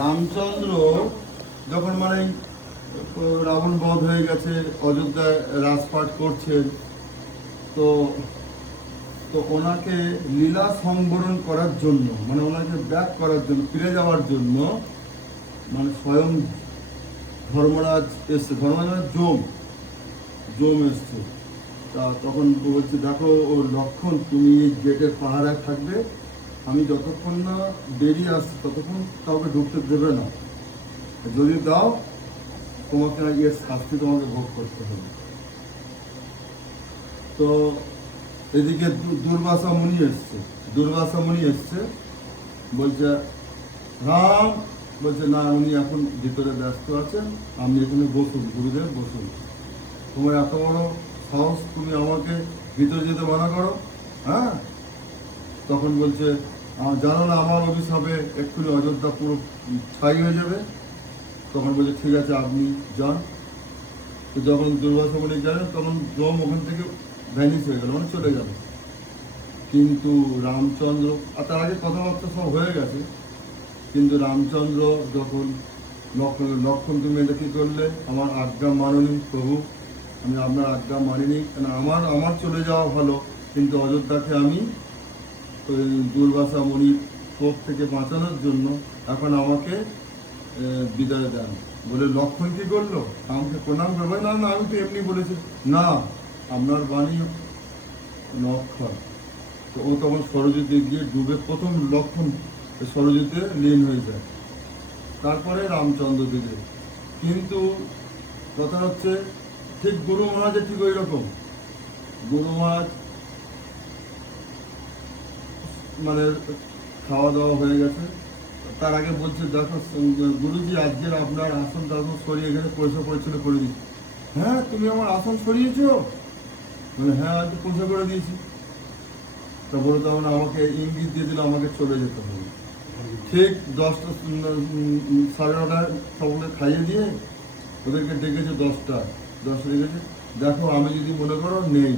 রামচন্দ্র যখন মানে রাবণ বধ হয়ে গেছে, অযোধ্যায় রাজপাট করছেন, তো তো ওনাকে লীলা সংবরণ করার জন্য, মানে ওনাকে ব্যাক করার জন্য, ফিরে যাওয়ার জন্য, মানে স্বয়ং ধর্মরাজ এসছে, ধর্মরাজ জম এসছে। তা তখন বলছে, দেখো ও লক্ষণ, তুমি এই গেটের পাহারায় থাকবে, আমি যতক্ষণ না বেরিয়ে আসছি ততক্ষণ কাউকে ঢুকতে দেবে না, যদি দাও তোমাকে এর শাস্তি তোমাকে ভোগ করতে হবে। তো এদিকে দুর্বাসা মুনি এসছে, বলছে রাম, বলছে না উনি এখন ভিতরে ব্যস্ত আছেন, আপনি এখানে বসুন, গুরুদেব বসুন, তোমার এত বড় সাহস, তুমি আমাকে ভিতরে যেতে মানা করো? হ্যাঁ। তখন বলছে জানো না আমার অভিশাপে এক্ষুনি অযোধ্যা পুরো ছাই হয়ে যাবে। তখন বলছে ঠিক আছে আপনি যান। তো যখন দুর্বাসা মুনি গেলেন তখন যম ওখান থেকে ভ্যানিশ হয়ে গেল, মানে চলে গেল। কিন্তু রামচন্দ্র, আর তার আগে কথাবার্তা সব হয়ে গেছে, কিন্তু রামচন্দ্র যখন লক্ষণ তুমি এটা কী করলে, আমার আজ্ঞা মাননি প্রভু, আমি আপনার আজ্ঞা মানিনি, কেন আমার চলে যাওয়া ভালো, কিন্তু অযোধ্যাকে আমি দুর্বাসা মুনির কোপ থেকে বাঁচানোর জন্য এখন আমাকে বিদায় দেন। বলে লক্ষণ কি করলো, আমাকে প্রণাম করবে, না না আমি তো এমনি বলেছি, না আপনার বাণী অক্ষর। তো ও তখন সরযুতে গিয়ে ডুবে, প্রথম লক্ষণ সরযুতে লীন হয়ে যায়, তারপরে রামচন্দ্র দিকে। কিন্তু কথা হচ্ছে ঠিক গুরু মহারাজের ঠিক ওই রকম, গুরু মহারাজ মানে খাওয়া দাওয়া হয়ে গেছে, তার আগে বলছে দেখো গুরুজি আজকের আপনার আসন টাসন সরিয়ে এখানে পরিষ্কার পরিচ্ছন্ন করে দিচ্ছি। হ্যাঁ তুমি আমার আসন সরিয়েছ? মানে হ্যাঁ আজকে পরিষ্কার করে দিয়েছি। তারপরে তখন আমাকে ইঙ্গিত দিয়ে দিল আমাকে চলে যেতে হবে। ঠিক 10টা 9:30 সকলে খাইয়ে দিয়ে ওদেরকে ডেকেছে 10টা ডেকেছে, দেখো আমি যদি মনে করো নেই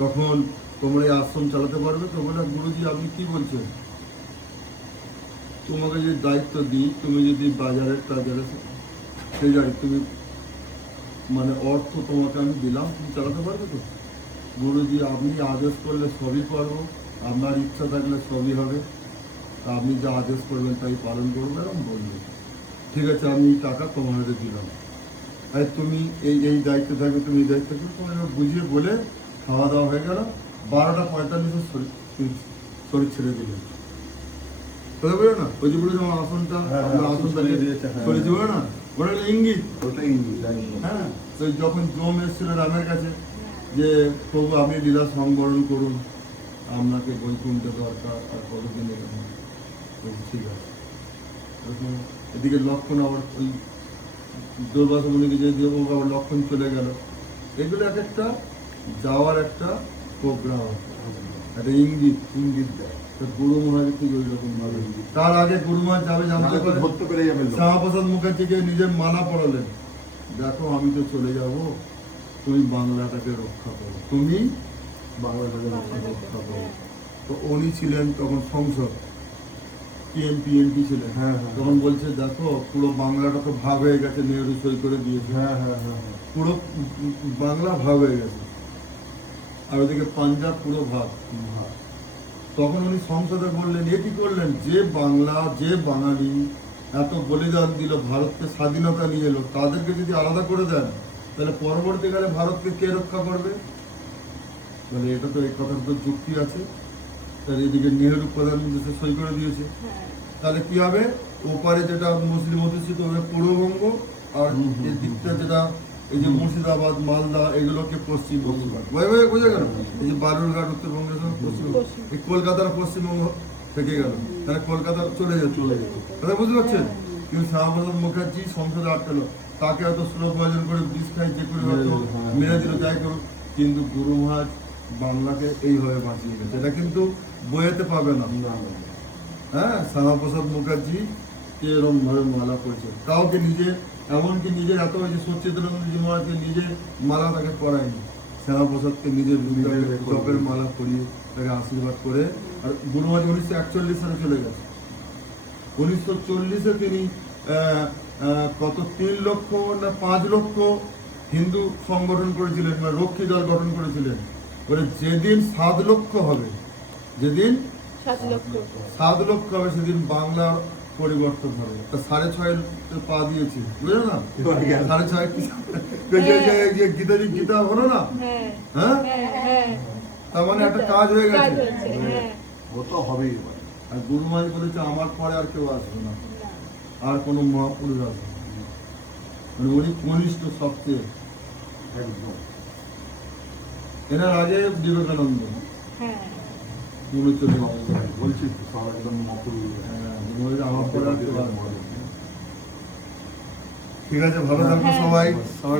তখন তোমরা এই আশ্রম চালাতে পারবে তো? বলে গুরুজি আপনি কি বলছেন, তোমাকে যদি দায়িত্ব দিই, তুমি যদি বাজারের সেই জায়গায় তুমি মানে অর্থ তোমাকে আমি দিলাম, তুমি চালাতে পারবে তো? গুরুজি আপনি আদেশ করলে সবই পারবো, আপনার ইচ্ছা থাকলে সবই হবে, আপনি যা আদেশ করবেন তাই পালন করবো। এরকম বললেন, ঠিক আছে আমি টাকা তোমার হাতে দিলাম, আর তুমি এই দায়িত্ব থাকবে, তুমি এই দায়িত্ব করবে, তোমার বুঝিয়ে বলে খাওয়া দাওয়া হয়ে গেল। 12:45 শরীর ছেড়ে দিলেন। কথা বলে না ওই যে বলে আমার আসনটা, আসনটা শরীর বলে না, ওটা ইঙ্গিত, ওটা ইঙ্গিত। হ্যাঁ, তো যখন জম এসেছিল রামের কাছে যে প্রভু আপনি লীলা সংবরণ করুন, আপনাকে বৈকুণ্ঠে দরকার, আর কতদিন এরকম, ঠিক আছে। এদিকে লক্ষণ আবার ওই দুর্বাসা মুনিকে যে দিয়ে আবার লক্ষণ চলে গেল। এগুলো এক একটা যাওয়ার একটা প্রোগ্রাম, একটা ইঙ্গিত দেয়। গুরু মহারাজ ঠিক ওই রকম ভাবে, তার আগে গুরু মহারাজ যাবে জানতে পারে, শ্যামাপ্রসাদ মুখার্জিকে নিজের মালা পড়ালেন, দেখো আমি তো চলে যাব, তুমি বাংলাটাকে রক্ষা করো, তুমি বাংলাটাকে রক্ষা করো। তো উনি ছিলেন তখন সংসদ, পিএনপি ছিলেন। হ্যাঁ হ্যাঁ, তখন বলছে দেখো পুরো বাংলাটা তো ভাগ হয়ে গেছে, নেহরু সই করে দিয়েছে। হ্যাঁ হ্যাঁ হ্যাঁ, পুরো বাংলা ভাগ হয়ে গেছে, আর ওদিকে পাঞ্জাব পুরো ভাগ। তখন উনি সংসদে বললেন, এ কি করলেন, যে বাংলা যে বাঙালি এত বলিদান দিল, ভারতকে স্বাধীনতা নিয়ে এলো, তাদেরকে যদি আলাদা করে দেন তাহলে পরবর্তীকালে ভারতকে কে রক্ষা করবে? বলে এটা তো এই কথার তো যুক্তি আছে। তাহলে এদিকে নেহরু প্রধানমন্ত্রী সই করে দিয়েছে, তাহলে কি হবে, ওপারে যেটা মুসলিম অধ্যুষিত পূর্ববঙ্গ, আর এই দিকটা যেটা এই যে মুর্শিদাবাদ মালদা এগুলোকে পশ্চিমবঙ্গ, বোঝা গেল? এই যে বালুরঘাট উত্তরবঙ্গের পশ্চিমবঙ্গ, এই কলকাতার পশ্চিমবঙ্গ থেকে গেল, তাহলে কলকাতা চলে যেত, কথা বুঝতে পারছেন? কিন্তু শ্যামাপ্রসাদ মুখার্জি সংসদে আটকালো, তাকে হয়তো শ্লোক ভজন করে বিষ খাই যে করে হয়তো মেরে দিল, যাই করুক, কিন্তু গুরু মহারাজ বাংলাকে এইভাবে বাঁচিয়ে গেছে। এটা কিন্তু বইয়েতে পাবে না। হ্যাঁ, শ্যামাপ্রসাদ মুখার্জি এরকম ভাবে মালা পড়েছে, কাউকে নিজে, এমনকি নিজের এত হয়েছে সচ্চিদানন্দজি মহারাজকে নিজে মালা তাকে পরায়নি, শ্যামাপ্রসাদকে নিজের জপের মালা পরিয়ে তাকে আশীর্বাদ করে। আর গুরু মহারাজ 1941 সালে চলে গেছে, 1940-এ তিনি কত 3 লক্ষ না 5 লক্ষ হিন্দু সংগঠন করেছিলেন, মানে রক্ষী দল গঠন করেছিলেন। বলে যেদিন 7 লক্ষ হবে, যেদিন 7 লক্ষ হবে সেদিন বাংলার পরিবর্তন হবে। তা 6.5 পা দিয়েছি, বুঝলো না? 6.5 গীতা হলো না? হ্যাঁ, তার মানে একটা কাজ হয়ে গেছে। ও তো হবেই। আর গুরু মহারাজ বলেছে আমার পরে আর কেউ আসবে না, আর কোনো মহাপুরুষ আসবে না। মানে উনি কনিষ্ঠ সবচেয়ে। একদম। এনার আগে বিবেকানন্দ, মনে বলছি তো, সব একদম মহাপুরুষ। আমার পরে আর কেউ আসবে না। ঠিক আছে, ভালো থাকো সবাই।